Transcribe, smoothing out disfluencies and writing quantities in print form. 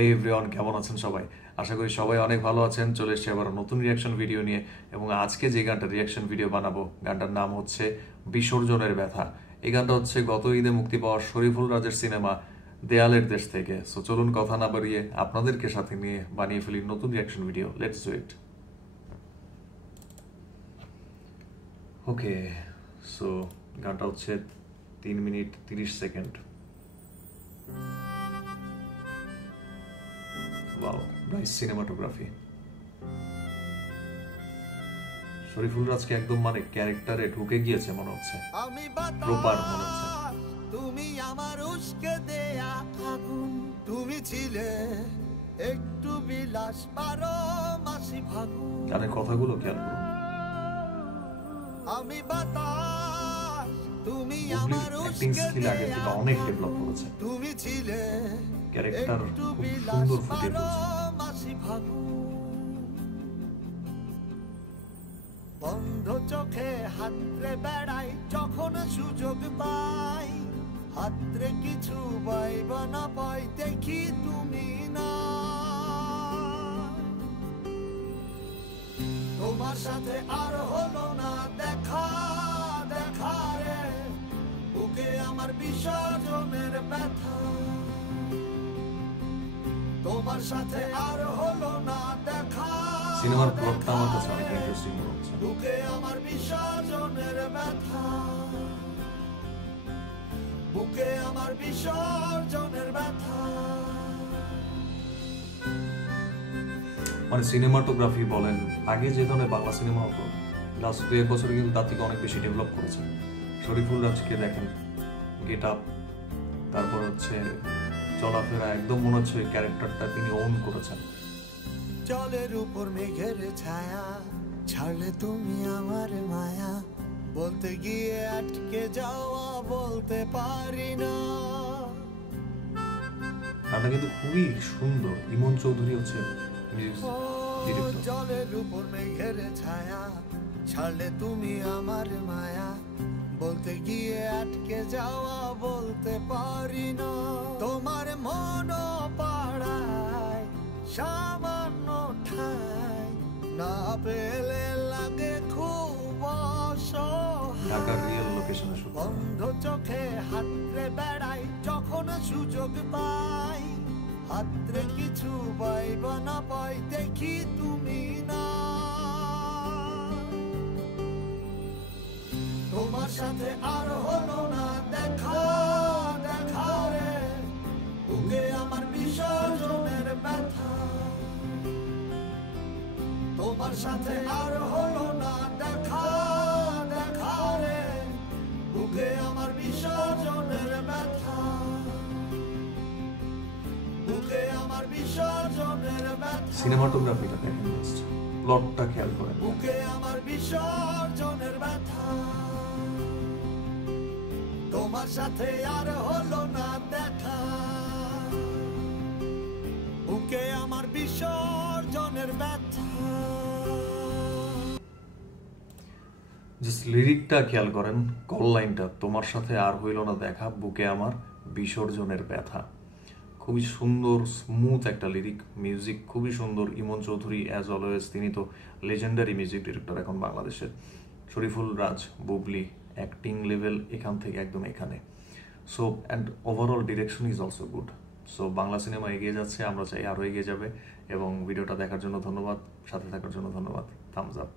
এই এভরিওয়ান, কেমন আছেন সবাই? আশা করি সবাই অনেক ভালো আছেন। চলে এসেছি আবার নতুন রিয়াকশন ভিডিও নিয়ে, এবং আজকে যে গানটা রিয়াকশন ভিডিও বানাবো, গানটার নাম হচ্ছে বিসর্জনের ব্যথা। এই গানটা হচ্ছে গত ঈদে মুক্তি পাওয়া শরীফুল রাজের সিনেমা দেয়ালের দেশ থেকে। সো চলুন কথা না বাড়িয়ে আপনাদেরকে সাথে নিয়ে বানিয়ে ফেলি নতুন reaction video. Let's do it. Okay, so গানটা হচ্ছে 3 minute 30 second. Wow, nice cinematography. Shariful রাজকে একদম মানে ক্যারেক্টারে ঢুকে গিয়েছে মনে হচ্ছে, প্রপার মনে হচ্ছে। তুমি আমার উস্কে দেয়া আগুন, তুমি ছিলে একটু বিলাস 12 মাসি ফাগুন। গানের কথাগুলো খেয়াল করুন। আমি বাতাস, তুমি বুবলির আমার অ্যাক্টিং উস্কে স্কিল আগে থেকে অনেক ডেভেলপ করেছে। তুমি ছিলে ক্যারেক্টার একটু খুব বিলাস সুন্দর ফুটে 12 তুলছে। মাসি ফাগুন। বন্ধ চোখে হাতরে বেড়াই যখন সুযোগ পাই, হাতরে কিছু পাইব না পাই দেখি তুমি না। তোমার সাথে আর হলো না দেখা, দেখা রে বুকে আমার বিসর্জনের ব্যথা। তোমার সাথে আর হলো না দেখা, সিনেমার প্লটটা আমার কাছে অনেক ইন্টারেস্টিং মনে হচ্ছে। বুকে আমার বিসর্জনের ব্যথা, বুকে আমার বিসর্জনের ব্যথা। মানে সিনেমাটোগ্রাফি বলেন, আগে যে ধরনের বাংলা সিনেমা হতো লাস্ট 2-1 বছরে কিন্তু তার থেকে অনেক বেশি ডেভেলপ করেছে। শরীফুল রাজকে দেখেন, গেট আপ, তারপর হচ্ছে চলাফেরা, একদম মনে হচ্ছে ক্যারেক্টারটা তিনি ওন করেছেন। জলের উপর মেঘের ছায়া, ছাড়লে তুমি আমার মায়া, বলতে গিয়ে আটকে যাওয়া বলতে পারি না। গানটা কিন্তু খুবই সুন্দর। ইমন চৌধুরী হচ্ছে মিউজিক ডিরেক্টর। জলের উপর মেঘের ছায়া, ছাড়লে তুমি আমার মায়া, বলতে গিয়ে আটকে যাওয়া বলতে পারি না। তোমার মন পাড়ায় সামান্য ঠাই, না পেলে লাগে খুব অসহায়। ঢাকার রিয়েল লোকেশনে শুট। বন্ধ চোখে হাতরে বেড়াই যখন সুযোগ পাই, হাতরে কিছু পাইব না পাই দেখি তুমি না। তোমার সাথে আর হলো না দেখা, দেখা রে বুকে আমার বিসর্জনের ব্যথা। তোমার সাথে আর হলো না দেখা, দেখা রে বুকে আমার বিসর্জনের ব্যথা, বুকে আমার বিসর্জনের ব্যথা। সিনেমাটোগ্রাফিটা দেখেন, প্লটটা খেয়াল করেন। বুকে আমার বিসর্জনের ব্যথা, তোমার সাথে আর হলো না দেখা, বুকে আমার বিসর্জনের ব্যথা। জাস্ট লিরিকটা খেয়াল করেন, কল লাইনটা, তোমার সাথে আর হইল না দেখা, বুকে আমার বিসর্জনের ব্যথা। খুবই সুন্দর, স্মুথ একটা লিরিক। মিউজিক খুবই সুন্দর। ইমন চৌধুরী অ্যাজ অলওয়েজ, তিনি তো লেজেন্ডারি মিউজিক ডিরেক্টর এখন বাংলাদেশের। শরীফুল রাজ, বুবলি, অ্যাক্টিং লেভেল এখান থেকে একদম এখানে। So and overall direction is also good. So Bangla cinema এগিয়ে যাচ্ছে, আমরা চাই আরও এগিয়ে যাবে। এবং ভিডিওটা দেখার জন্য ধন্যবাদ, সাথে থাকার জন্য ধন্যবাদ। Thumbs up.